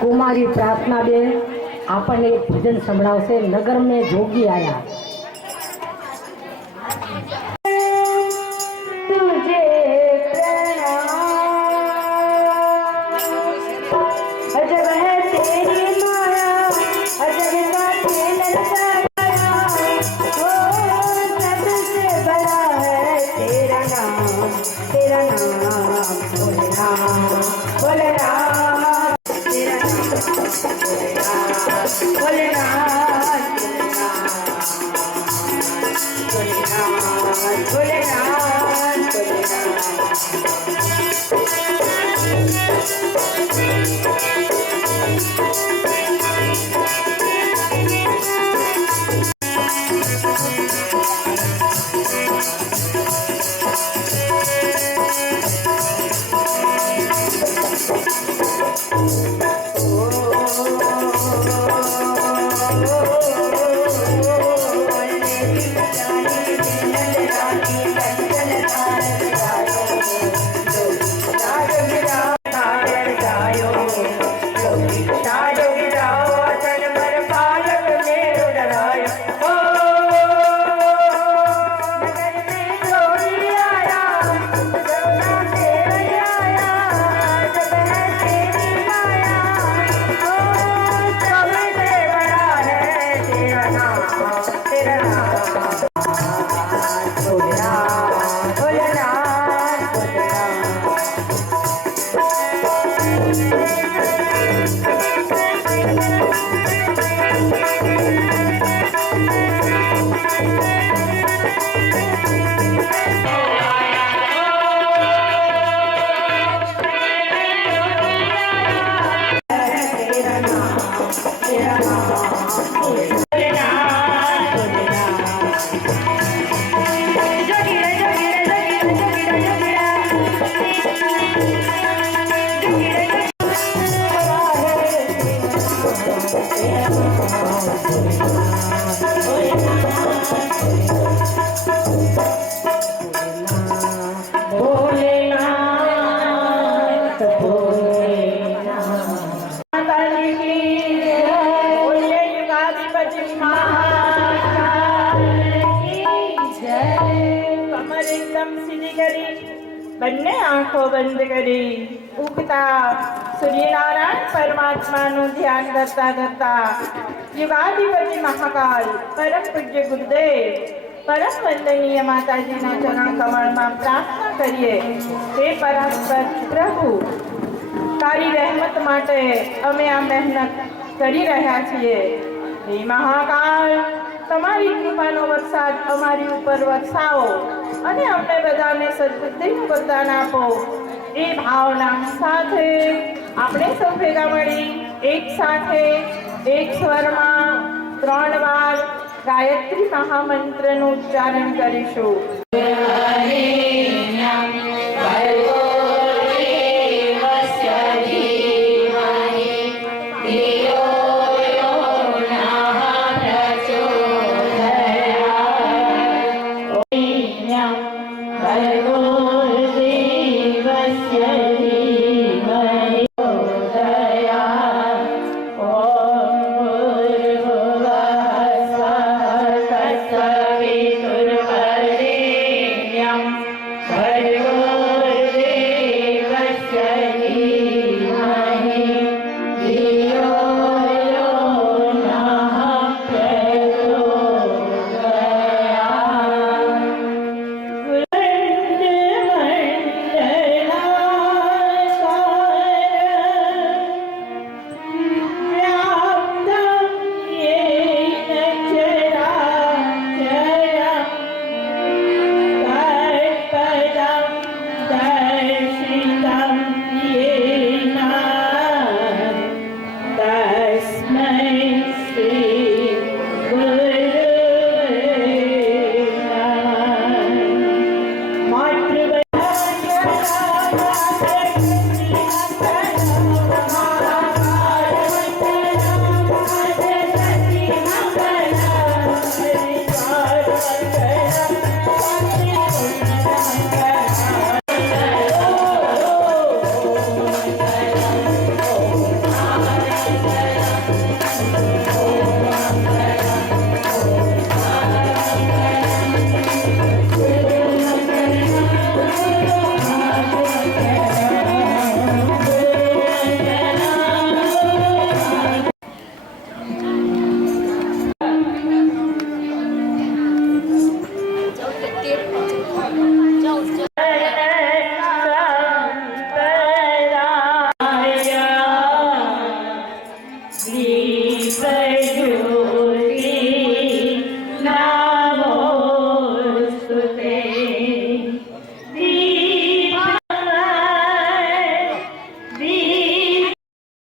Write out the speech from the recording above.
कुमारी प्रार्थना बे आपने एक भजन संभळावशे नगर में जोगी आया। तुझे अजब है तेरी माया, अजब का खेल रचाया, ओ सबसे बड़ा है तेरा नाम भोलेनाथ भोलेनाथ, तेरा नाम भोलेनाथ भोलेनाथ भोलेनाथ બંને આંખો બંધ કરી ઉગતા સૂર્યનારાયણ પરમાત્માનું ધ્યાન કરતા કરતા યુગાધિપતિ મહાકાલ પરમ પૂજ્ય ગુરુદેવ પરમ વંદનીય માતાજીના ચરણ કમળમાં પ્રાર્થના કરીએ, હે પરાત્પર પ્રભુ, તારી રહેમત માટે અમે આ મહેનત કરી રહ્યા છીએ। હે મહાકાલ, તમારી કૃપાનો વરસાદ અમારી ઉપર વરસાવો અને અમને બધાને સદબુદ્ધિનું વરદાન આપો। એ ભાવના સાથે આપણે સૌ ભેગા મળી એક સાથે એક સ્વરમાં 3 વાર ગાયત્રી મહામંત્રનું ઉચ્ચારણ કરીશું। Turvare પ્રજ્વલિત